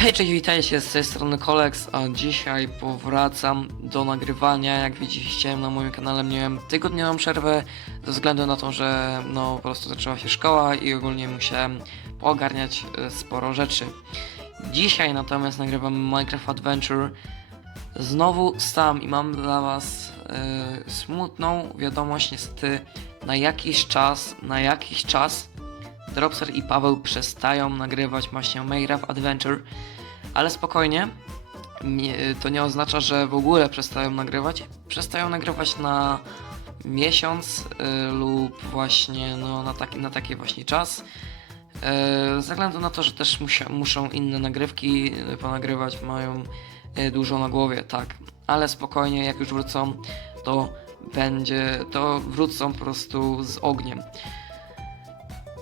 Hej, cześć, witajcie z tej strony Kolex, a dzisiaj powracam do nagrywania. Jak widzieliście na moim kanale miałem tygodniową przerwę ze względu na to, że no po prostu zaczęła się szkoła i ogólnie musiałem poogarniać e, sporo rzeczy. Dzisiaj natomiast nagrywam Minecraft Adventure znowu sam i mam dla was e, smutną wiadomość niestety na jakiś czas, na jakiś czas Dropser i Paweł przestają nagrywać właśnie Minecraft Adventure, ale spokojnie, nie, to nie oznacza, że w ogóle przestają nagrywać. Przestają nagrywać na miesiąc y, lub właśnie no, na, taki, na taki właśnie czas. Y, ze względu na to, że też musia, muszą inne nagrywki y, ponagrywać, mają y, dużo na głowie, tak. Ale spokojnie, jak już wrócą, to będzie, to wrócą po prostu z ogniem.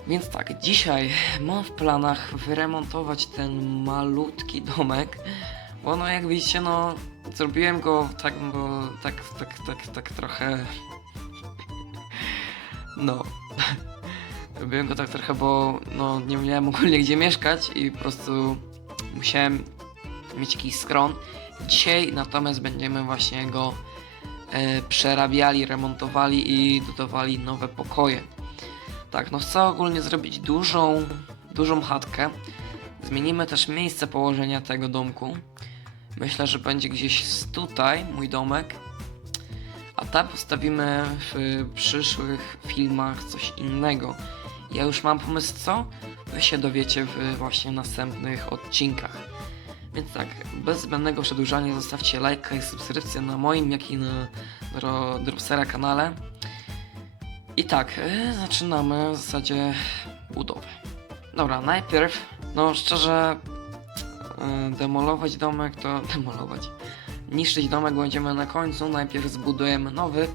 Więc tak, dzisiaj mam w planach wyremontować ten malutki domek, bo no jak widzicie, no zrobiłem go tak, bo tak, tak, tak, tak trochę, no, zrobiłem go tak trochę, bo no nie miałem ogólnie gdzie mieszkać i po prostu musiałem mieć jakiś skron. Dzisiaj natomiast będziemy właśnie go e, przerabiali, remontowali i dodawali nowe pokoje. Tak, no chcę ogólnie zrobić dużą, dużą chatkę. Zmienimy też miejsce położenia tego domku. Myślę, że będzie gdzieś tutaj mój domek. A tam postawimy w przyszłych filmach coś innego. Ja już mam pomysł co? Wy się dowiecie w właśnie następnych odcinkach. Więc tak, bez zbędnego przedłużania zostawcie lajka i subskrypcję na moim, jak i na Dro- Dropsera kanale. I tak, y, zaczynamy w zasadzie budowę. Dobra, najpierw, no szczerze, y, demolować domek to demolować. Niszczyć domek będziemy na końcu, najpierw zbudujemy nowy,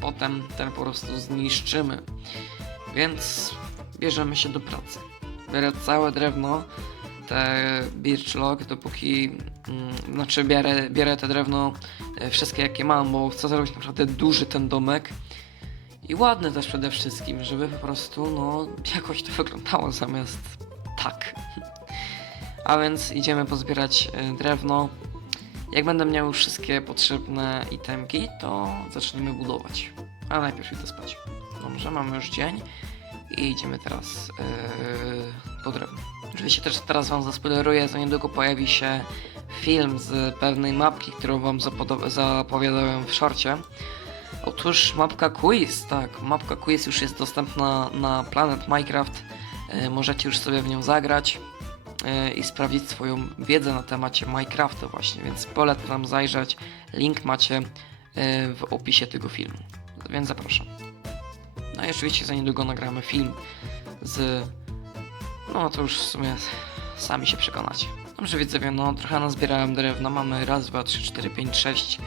potem ten po prostu zniszczymy. Więc bierzemy się do pracy. Biorę całe drewno, te birch log, dopóki, mm, znaczy bierę, bierę te drewno, e, wszystkie jakie mam, bo chcę zrobić naprawdę duży ten domek. I ładny też przede wszystkim, żeby po prostu, no, jakoś to wyglądało zamiast tak. A więc idziemy pozbierać y, drewno. Jak będę miał wszystkie potrzebne itemki, to zaczniemy budować. A najpierw idę spać. Dobrze, mamy już dzień i idziemy teraz yy, po drewno. Oczywiście też teraz wam zaspoileruję, za niedługo pojawi się film z pewnej mapki, którą wam zapowiadałem w szorcie. Otóż mapka quiz, tak, mapka quiz już jest dostępna na Planet Minecraft. E, możecie już sobie w nią zagrać e, i sprawdzić swoją wiedzę na temacie Minecrafta właśnie, więc polecam zajrzeć. Link macie e, w opisie tego filmu, więc zapraszam. No i oczywiście za niedługo nagramy film z... No to już w sumie sami się przekonacie. Dobrze widzowie, no trochę nazbierałem drewna, mamy raz, dwa, trzy, cztery, pięć, sześć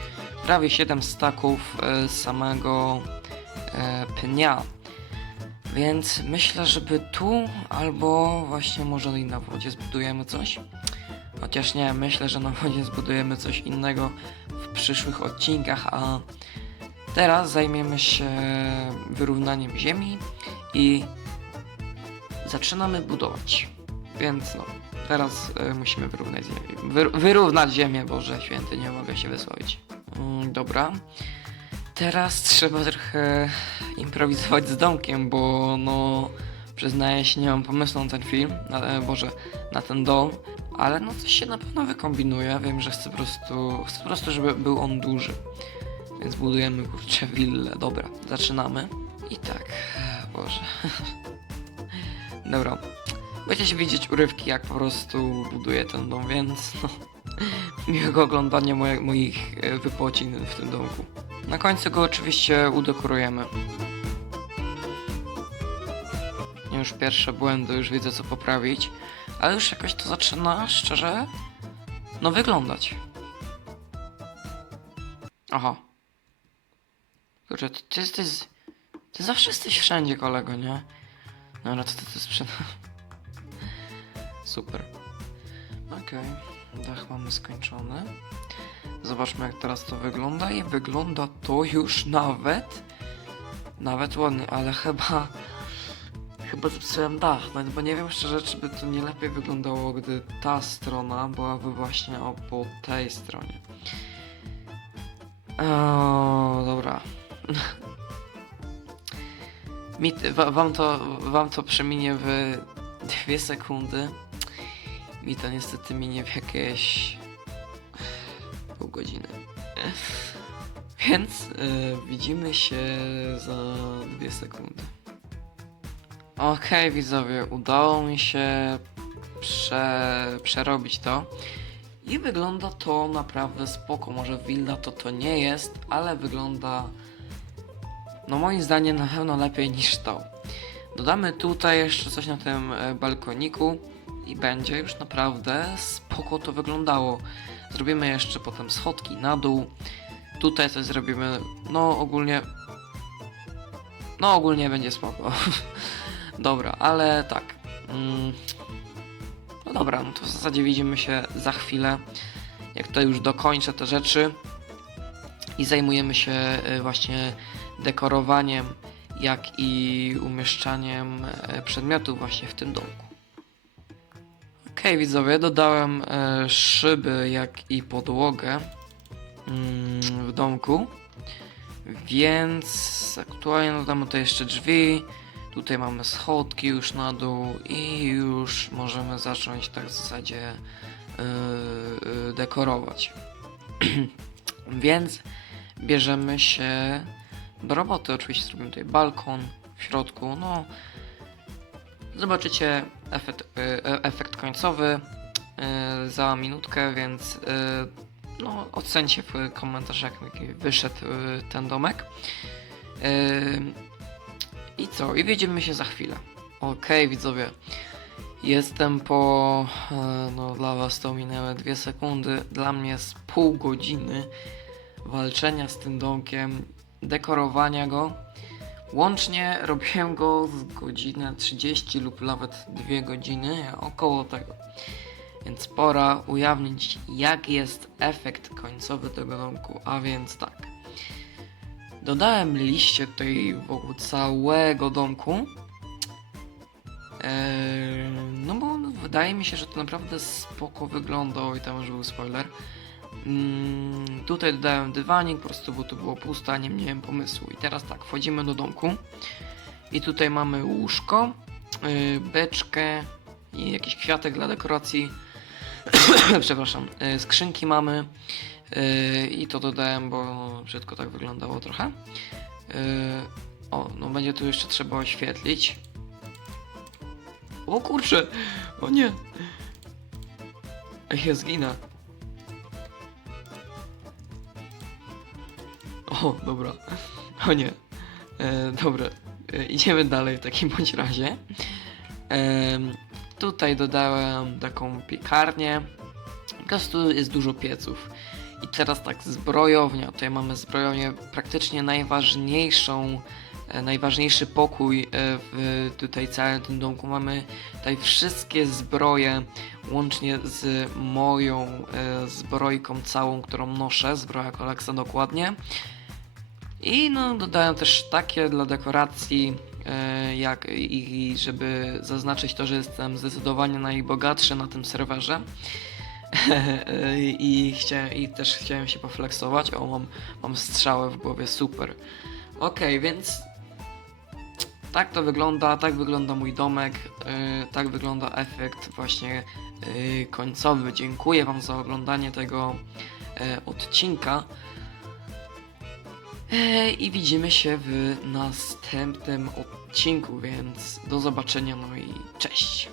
prawie 7 staków e, samego e, pnia. Więc myślę, żeby tu albo właśnie może na wodzie zbudujemy coś. Chociaż nie, myślę, że na wodzie zbudujemy coś innego w przyszłych odcinkach, a teraz zajmiemy się wyrównaniem ziemi i zaczynamy budować. Więc no, teraz e, musimy wyrównać ziemię. Wy, wyrównać ziemię, Boże Święty, nie mogę się wysłowić. Mm, dobra. Teraz trzeba trochę improwizować z domkiem, bo no przyznaję się, nie mam pomysłu na ten film, na, Boże, na ten dom, ale no coś się na pewno wykombinuje. Wiem, że chcę po prostu, chcę po prostu, żeby był on duży. Więc budujemy kurczę willę. Dobra, zaczynamy. I tak, Boże. Dobra. Będziecie widzieć urywki, jak po prostu buduję ten dom, więc no, miłego oglądania moje, moich e, wypocin w tym domku. Na końcu go oczywiście udekorujemy. Już pierwsze błędy, już widzę co poprawić, ale już jakoś to zaczyna, szczerze, no wyglądać. Aha. Kurczę, ty, ty jesteś... Ty zawsze jesteś wszędzie, kolego, nie? No, no to ty to sprzeda... Super. Okej, dach mamy skończony. Zobaczmy jak teraz to wygląda i wygląda to już nawet nawet ładnie, ale chyba chyba zepsułem dach, no bo nie wiem szczerze, czy by to nie lepiej wyglądało, gdy ta strona byłaby właśnie o po tej stronie. O, dobra. Mi, wa, wam, to, wam to przeminie w dwie sekundy. Mi to niestety minie w jakieś pół godziny. Więc y, widzimy się za dwie sekundy. Okej, widzowie, udało mi się prze, przerobić to. I wygląda to naprawdę spoko. Może wilda to to nie jest, ale wygląda no moim zdaniem na pewno lepiej niż to. Dodamy tutaj jeszcze coś na tym e, balkoniku i będzie już naprawdę spoko to wyglądało. Zrobimy jeszcze potem schodki na dół. Tutaj coś zrobimy, no ogólnie no ogólnie będzie spoko. Dobra, ale tak. Mm, no dobra, no to w zasadzie widzimy się za chwilę, jak to już dokończę te rzeczy i zajmujemy się y, właśnie dekorowaniem, jak i umieszczaniem e, przedmiotów właśnie w tym domku. Okej, widzowie, dodałem e, szyby, jak i podłogę mm, w domku, więc aktualnie dodamy tutaj jeszcze drzwi. Tutaj mamy schodki już na dół i już możemy zacząć tak w zasadzie yy, dekorować. Więc bierzemy się do roboty. Oczywiście zrobimy tutaj balkon w środku. No, zobaczycie efekt, yy, efekt końcowy yy, za minutkę, więc yy, no, ocencie w komentarzach, jak wyszedł ten domek. I co? I widzimy się za chwilę. Okej, widzowie. Jestem po. e, No, dla Was to minęły dwie sekundy. Dla mnie jest pół godziny walczenia z tym domkiem, dekorowania go. Łącznie robiłem go z godzinę 30 lub nawet 2 godziny, około tego. Więc pora ujawnić, jak jest efekt końcowy tego domku. A więc tak. Dodałem liście tutaj wokół całego domku. Eee, no bo wydaje mi się, że to naprawdę spoko wygląda. Oj, tam już był spoiler. Mm, tutaj dodałem dywanik, po prostu bo tu było pusto, a nie miałem pomysłu. I teraz tak, wchodzimy do domku. I tutaj mamy łóżko, yy, beczkę i jakiś kwiatek dla dekoracji. Przepraszam, yy, skrzynki mamy. Yy, I to dodałem, bo brzydko tak wyglądało trochę. O, no będzie tu jeszcze trzeba oświetlić. O kurczę! O nie! Ej, ja zginę. O, dobra. O nie. E, dobra. E, idziemy dalej w takim bądź razie. Em, tutaj dodałem taką piekarnię. Po prostu jest dużo pieców. I teraz tak, zbrojownia. Tutaj mamy zbrojownię praktycznie najważniejszą, e, najważniejszy pokój e, w tutaj całym tym domku. Mamy tutaj wszystkie zbroje, łącznie z moją e, zbrojką całą, którą noszę, zbroja kolekcja dokładnie. I no, dodałem też takie dla dekoracji, e, jak i żeby zaznaczyć to, że jestem zdecydowanie najbogatszy na tym serwerze. I, chciałem, I też chciałem się poflexować. O, mam, mam strzałę w głowie, super. Okej, więc tak to wygląda, tak wygląda mój domek, yy, tak wygląda efekt właśnie yy, końcowy. Dziękuję Wam za oglądanie tego odcinka. Yy, I widzimy się w następnym odcinku, więc do zobaczenia, no i cześć.